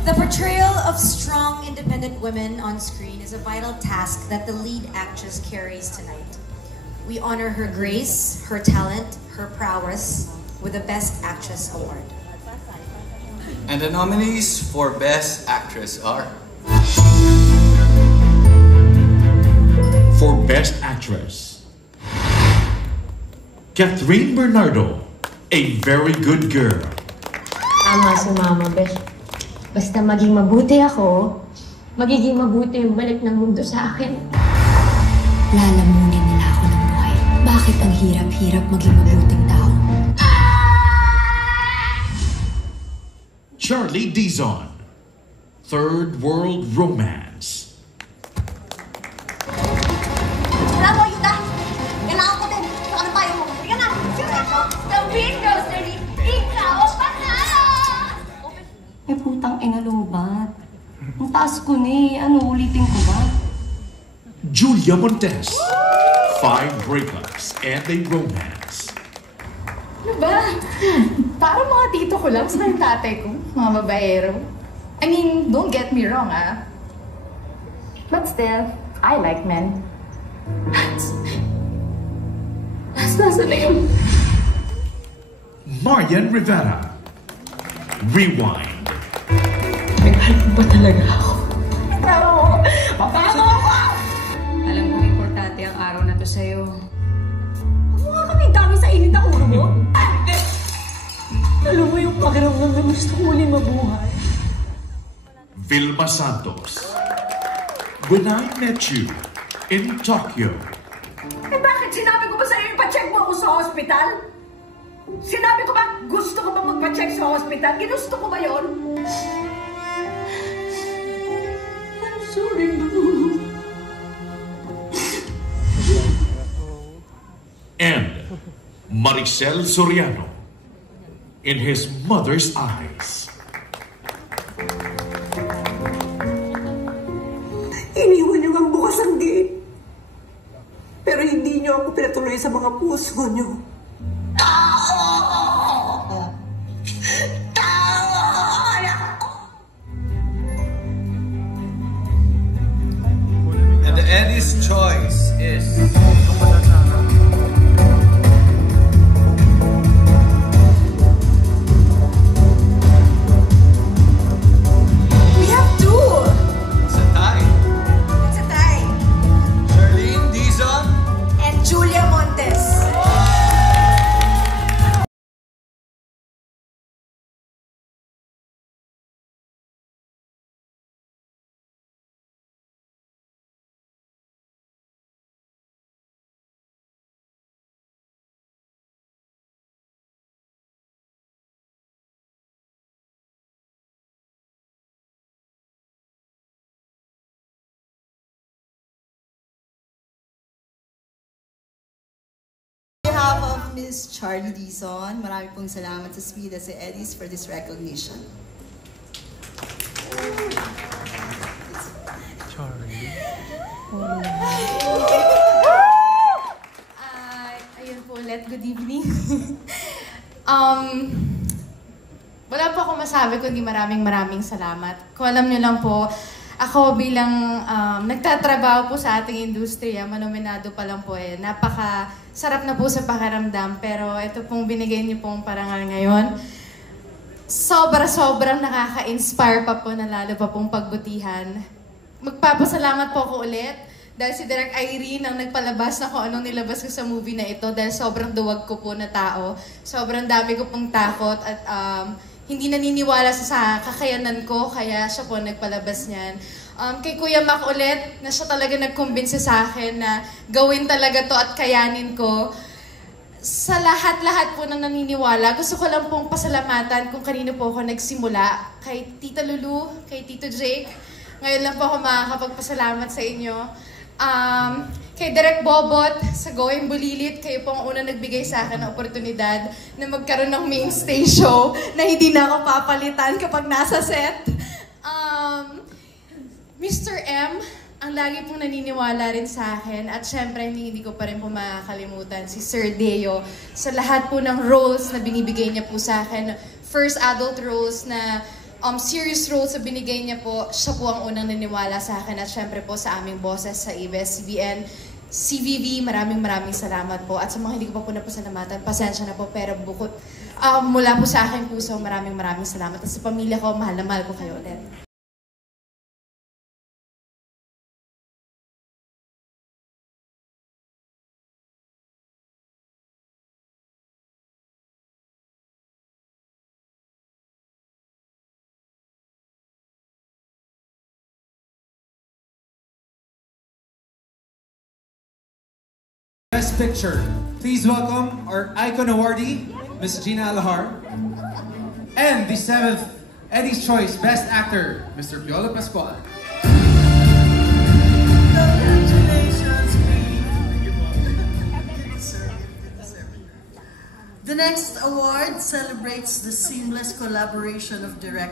The portrayal of strong, independent women on screen is a vital task that the lead actress carries tonight. We honor her grace, her talent, her prowess with the Best Actress Award. And the nominees for Best Actress are... For Best Actress, Catherine Bernardo, A Very Good Girl. Tama si Mama, Bes. Basta maging mabuti ako, magiging mabuti yung balik ng mundo sa akin. Lalamunin nila ako ng buhay. Bakit ang hirap-hirap maging mabuting tao? Charlie Dizon, Third World Romance. Alam mo, Yuta! Kailangan ko din! Saan na tayo mo? Ika na! Sige na! The windows na rin! Ikaw pa na! Eh, putang ina lobat. Ang taas ko ni, ano, ulitin ko ba? Julia Montes, Five Breakups and a Romance. Ano ba? Parang mga tito ko lang sa tatay ko, mga babaero. I mean, don't get me wrong, ah. But still, I like men. Nasa na yun? Marian Rivera, Rewind. May mahal mo ba talaga ako? Mapano ako! Alam mo, importante ang araw na to sa'yo. Mukha kami dami sa init ang ulo mo. Alam mo yung pakiramdam na gusto ko ulit mabuhay. Vilma Santos, When I Met You in Tokyo. Eh bakit sinabi ko ba sa'yo ipacheck mo ako sa hospital? Sinabi ko ba gusto ko ba magpacheck sa hospital? Ginusto ko ba yun? I'm sorry, Boo. And Maricel Soriano, In His Mother's Eyes. Iniwan niyo ang bukas ang gate. Pero hindi niyo ako pinatuloy sa mga puso niyo. And the Eddie's choice is... We have two! It's a tie. It's a tie. Charlene Dizon. And Julia Montes. On behalf of Ms. Charlie Dizon, marami pong salamat sa SPIDA sa Eddies for this recognition. Ayun po ulit, good evening. Wala po ako masabi kundi maraming salamat. Kung alam niyo lang po, ako bilang nagtatrabaho po sa ating industriya, manominado pa lang po napaka-sarap na po sa pakiramdam. Pero ito pong binigay niyo pong parangal ngayon, sobrang nakaka-inspire pa po na lalo pa pong pagbutihan. Magpapasalamat po ako ulit dahil si Direk Irene ang nagpalabas na kung anong nilabas ko sa movie na ito dahil sobrang duwag ko po na tao. Sobrang dami ko pong takot at hindi naniniwala sa kakayanan ko, kaya siya po nagpalabas niyan. Kay Kuya Mac ulit, na siya talaga nagkumbinsi sa akin na gawin talaga to at kayanin ko. Sa lahat-lahat po ng naniniwala, gusto ko lang pong pasalamatan kung kanino po ako nagsimula. Kay Tita Lulu, kay Tito Jake. Ngayon lang po ako makakapagpasalamat sa inyo. Kay Direk Bobot, sa Going Bulilit, kayo po ang unang nagbigay sa akin ng oportunidad na magkaroon ng mainstay show na hindi na ako papalitan kapag nasa set. Mr. M, ang lagi pong naniniwala rin sa akin at syempre hindi ko pa rin po makakalimutan si Sir Deo sa lahat po ng roles na binibigay niya po sa akin. First adult roles na serious role sa binigay niya po, siya po ang unang naniwala sa akin at syempre po sa aming bosses sa ABS-CBN, CVV, maraming salamat po. At sa mga hindi ko pa po napasalamatan, pasensya na po, pero bukod mula po sa aking puso, maraming salamat. At sa pamilya ko, mahal na mahal ko kayo ulit. Best Picture. Please welcome our icon awardee, Ms. Gina Alahar. And the 7th Eddie's Choice Best Actor, Mr. Piolo Pascual. The next award celebrates the seamless collaboration of directors.